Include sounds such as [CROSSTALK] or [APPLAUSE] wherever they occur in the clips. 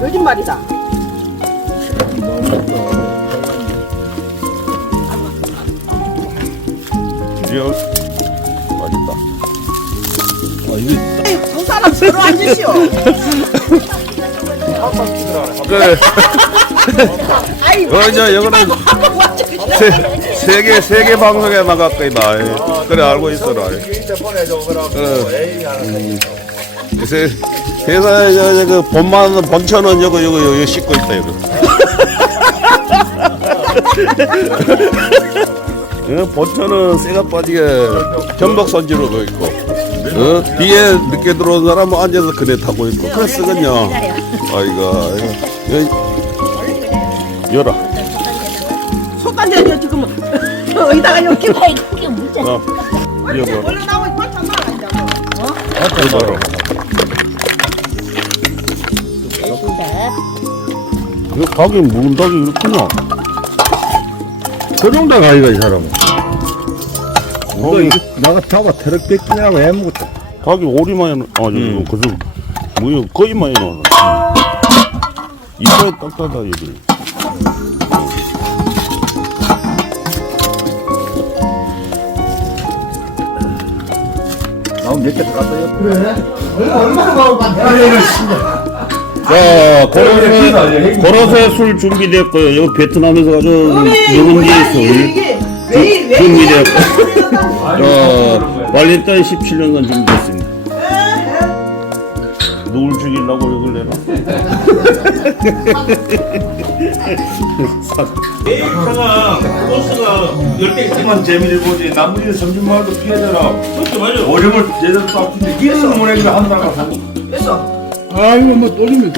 거짓말이다. 리얼 맛있다. 아 이게 에이, 두 사람 서로 앉으시오. [LAUGHS] [LAUGHS] 그래. 아이고, 어 이제 여기는 한번 세계 세계 방송에 나갔거이 말. 그래 알고 있어라. 그래. 에이 하는 거 세, 회사에 저, 저, 그 본만 본천은 여기 여기 여기 씻고 있다 여기. 어, 본천은 새가 빠지게 전복 손질로 거 있고 어, 뒤에 늦게 들어온 사람은 앉아서 그네 타고 있고 그래 쓰겠냐 아이고 이거 열어 속단지 지금 어디다가 여기 아이 그게 문제. 어, 이거 봐. 원래 나오고 반찬 나가 이제. 이거 봐라 이거 가게 묵은 닭이 이렇구나. 그정도 가이가 이 사람은. 어, 나가 잡아 트럭 뺏기냐고 해먹었다. 닭이 오리만이 나- 아 저기 음. 그래서 뭐야 거의 많이 나와 이빨 딱딱하다 얘들 나온 몇개 들어갔다 그래 자 고로쇠 고로쇠 술 준비됐고요. 여기 베트남에서 가져 누룽지 있어. 왜왜 준비됐고. 자 발렌타인 17년간 준비됐습니다. 누굴 죽이려고 이걸 내놔. [LAUGHS] 메이커가 코스가 열대 있지만 재미를 보지. 나머지 성진마을도 피해자라 그렇죠 맞아 어려움을 제대로 싹는데 이래서 모내기를 한다고. 됐어. 아이고 뭐 떨리면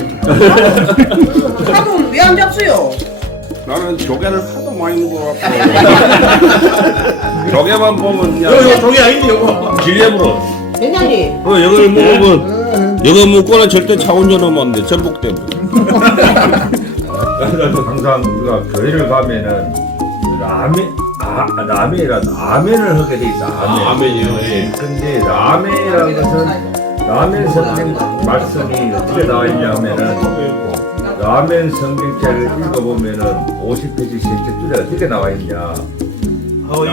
하도 왜안 잡수요? 나는 조개를 하도 많이 먹어갖고 조개만 보면 이거 그냥 종이 아닌데 이거 지뢰불어 매장님 어, 이걸 먹으면 이거 먹고는 절대 차 운전하면 안 돼. 전복 때문에. 항상 우리가 교회를 가면은 라멘 아, 라멘이란 아멘을 하게 돼 있어 아멘 아멘이요. 예. 근데 라멘이라는 것은 라멘 성경 말씀이 어떻게 나와 있냐면은 라멘 성경책을 읽어보면은 50페이지 셋째 줄에 어떻게 나와 있냐 하와이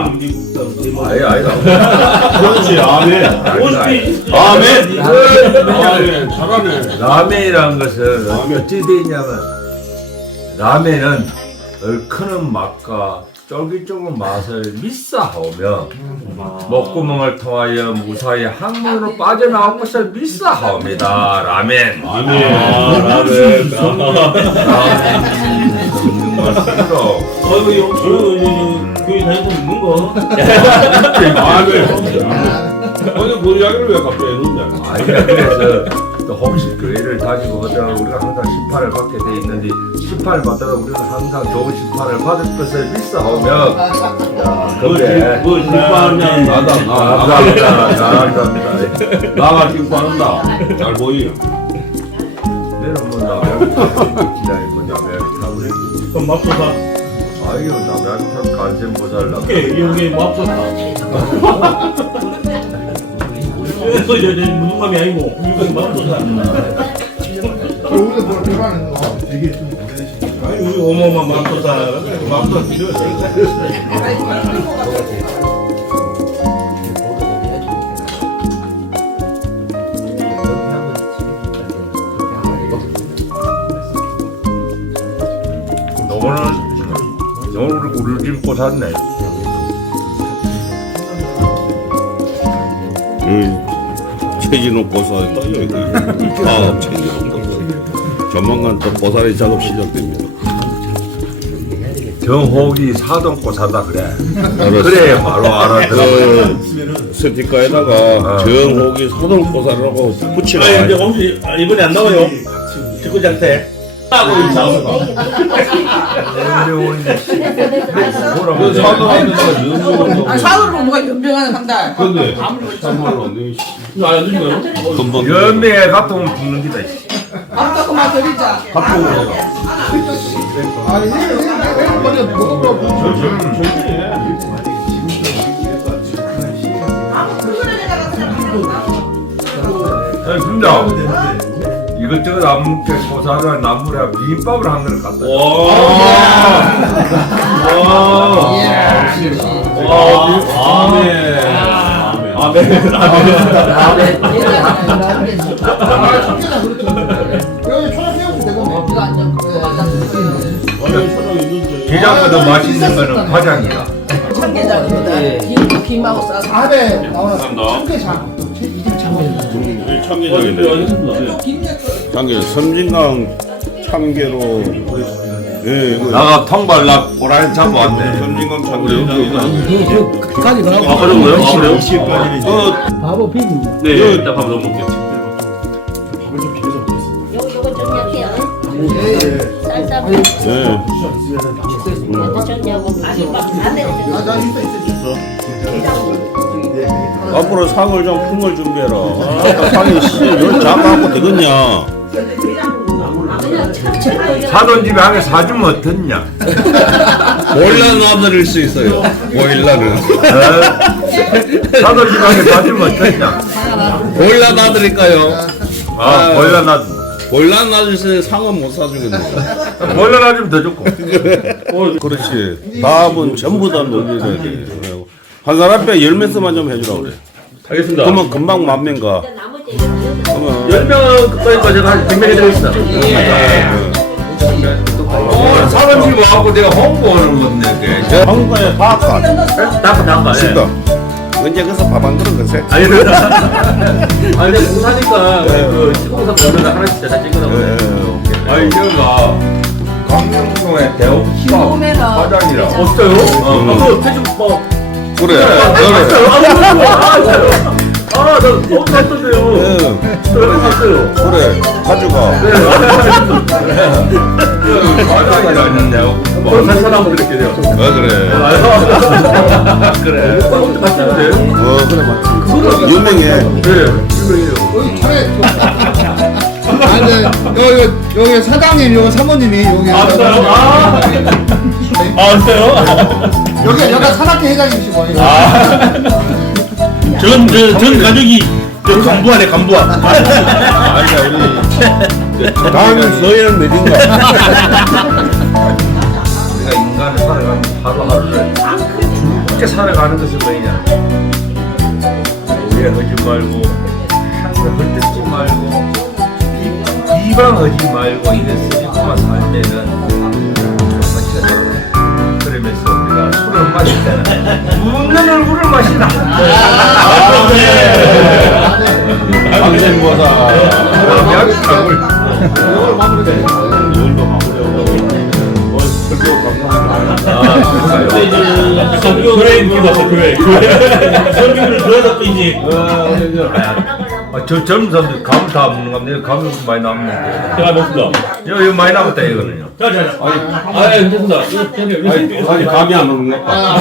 아예 아예 [LAUGHS] 그렇지. 아멘. 아멘. 아멘. 잘하네. 라멘이라는 것은. 어찌 돼 있냐면 라멘은 얼큰한 맛과 쫄깃쫄깃 맛을 미싸하오며 목구멍을 통하여 무사히 항문으로 빠져나온 것을 미싸하옵니다. 라멘. 아멘. 라멘. 말씀으로 어이구 이거 교회 다니면서 먹는 거? 아멘. 어제 그 이야기를 왜 갑자기 했는데? 아니 그래서 또 홍식 교회를 다니고 하다 우리가 항상 심판을 받게 돼 있는데 심판을 받다가 우리는 항상 좋은 심판을 받을 것을 야 근데 뭐 심판하냐 나다. 나. 감사합니다 감사합니다 나가 빠른다. 잘 보이요. 내는 뭐 남양 기다리고 남양 타고 그럼 맙소사 아유 남양 타 간센 보살라 오케이 이게 맙소사 [LAUGHS] 그래서 이제 무능감이 아니고 이거 맙소사 아니 우리 어머마 맙소사 맙소사 필요해 우리 우리 집 고샀네 음, 최진호 보살이 또 여기. 아, 최진호 보살. 조만간 또 보살의 작업 시작됩니다. 정호기 사돈 고사다 그래 알았어. 그래 바로 알아들어 그 스티커에다가 정호기 소동보살이라고 붙이라. 아 이제 혹시 아, 이번에 안 나와요 직구장태 하고 어려운 그 뭐라고 사도한테가 연구를 아 사도로 뭐가 연병하는 한달. 근데 참말로 내 이거 안 해주나요? 금방 연맹에 같으면 죽는 기다 씨. 아까 그만 드리자. 합동으로 아무 그거를 내가 아니 준다. 이것저것 안 먹게 고사를 나물에 비빔밥을 한 그릇 갖다. 줘. 아멘. 여기 초록새우도 되겠네. 이거 안 게장보다 맛있는 거는 과장이야. 참게장입니다. 김 김하고 싸서. 4배 나오는 청계장. 이집 참외. 참게 섬진강 참게로 예 이거 나가 통발 나 보라니 잡아왔네. 섬진강 참게 끝까지 가고. 아, 그런가요? 아, 그래요? 어 바보 비빔. 네, 일단 밥 넣어볼게요. 요거 요거 좀 약해요. 쌀쌀 예. 이것도 좀 약고 아니 막안 있어. 앞으로 상을 좀 품을 준비해라 아, 상이 씨열 작아갖고 되겠냐 사돈 집에 하게 사주면 어떻냐? 보일러 놔드릴 수 있어요 어? 사돈 집에 하게 사주면 어떻냐? 보일러 놔드릴까요? 아, 보일러 놔. 보일러 놔주세요 상은 못 사주겠네 보일러 놔주면 더 좋고. 그렇지 다음은 전부 다 놀리는 돼. 한 사람 빼 열매서만 좀 해주라 그래 알겠습니다. 그러면 금방 나머지 그러면 10명 까지 한 100명 해드리겠습니다. 어, 집 와갖고 내가 홍보하는 건데. 그게. 한국에 과학관 다음 다음 봐. 싶다 언제 가서 밥한 그릇 거세? 아니, 아니, 근데 공사니까 그 시공사 보면 하나씩 다 찍어놔. 아니, 여기가 강명동의 대옥시가 과장이라. 없어요? 어, 그거 태주 뭐. 그래 그래 아, 진짜요? 아, 나 너무 갔던데요. 예, 저는 갔어요. 그래 가져가 과장이라는 대옥. 그런 산 사람을 이렇게 돼요. 어 그래 그래. 오빠도 갔는데. 어 그래 맞지 유명해 네, 유명해요. 여기 차례. 아, 근데 여기 여기 사장님, 여기 사모님이 여기. 아, 진짜요? 아. 아, 진짜요? 여기 여기 산악회 회장님이시고. 전, 전, 전 가족이 저 간부하네, 간부하. 아니야 우리. 다음은 너희는 늦은가 내가 인간을 살아가는 하루하루를 즐겁게 살아가는 것은 뭐냐? 오해하지 말고 항상 헐뜯지 말고 비- 비방하지 말고 이래 쓰리고만 살면은 정말 그러면서 우리가 술을 마실 때는 웃는 얼굴을 마시라 방생보다 양상을 교회 느낌 났어, 교회. 성경을 들어서 또 이제. 아, 저 젊은 사람들 감을 다 먹는 건데 감이 많이 남는데 제가 먹습니다. 이거, 이거 많이 남았다 이거는요 자, 자, 자. 아, 예, 괜찮습니다. 아니. 아니 감이 안 오는 것 같다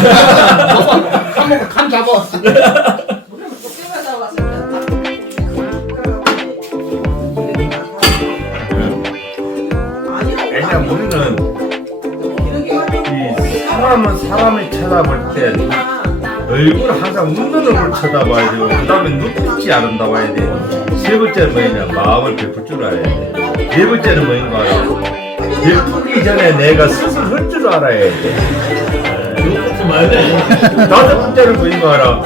한번 감 잡아. [LAUGHS] 사람은 사람을 쳐다볼 때 얼굴 항상 웃는 얼굴 쳐다봐야 되고 그 다음에 눈빛이 아름다워야 돼세 번째는 뭐냐 마음을 베풀 줄 알아야 돼네 번째는 뭐인가 알아 베풀기 전에 내가 스스로 할 줄 알아야 돼. 다섯 번째는 뭐인가 알아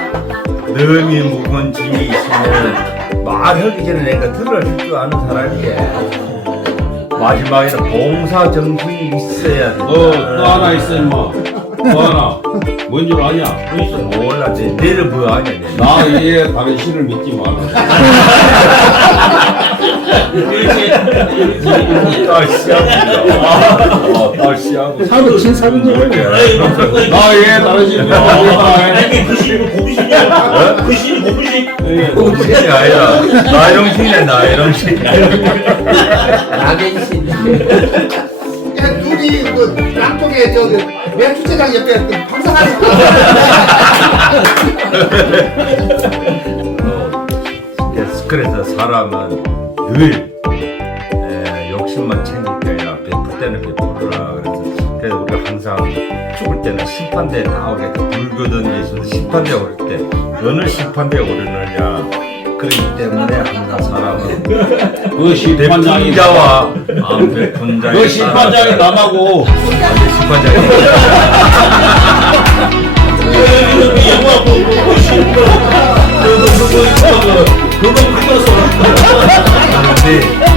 능이 묵은 짐이 있으면 말하기 전에 내가 들어줄 줄 아는 사람이야. 마지막에는 봉사 정신이 있어야 돼. 너, 너 하나 있어 임마 너 하나 뭔 줄 아냐 몰라, 내 내를 뭐 아냐, 내. 나 이에 다른 신을 믿지 마라 딸씨하고. 딸씨하고. 사부 친 사부 나 이에 다른 신을 믿지 마라 그 시는 고부신이야. 그 시는 고부신. 정신이 아니라, 나영신이네, 나영신. 야, 둘이 그 양쪽에 저기 매주차장 옆에 그 방송하는 그래서 사람은 늘 에, 욕심만 챙길 게 아니라 베풀 때는 베풀어라. 그래서, 그래서 우리가 항상 죽을 때는 심판대에 나오게 돼. 불거든 예수는 심판대에 오를 때 어느 심판대에 오르느냐 그렇기 때문에 항상 사람은 그 심판장이 자와 아, 대분자의 그 심판장이 남하고 심판장이 영화 보고 싶어 그거 그거 그거 그거 그거 그거 그거 그거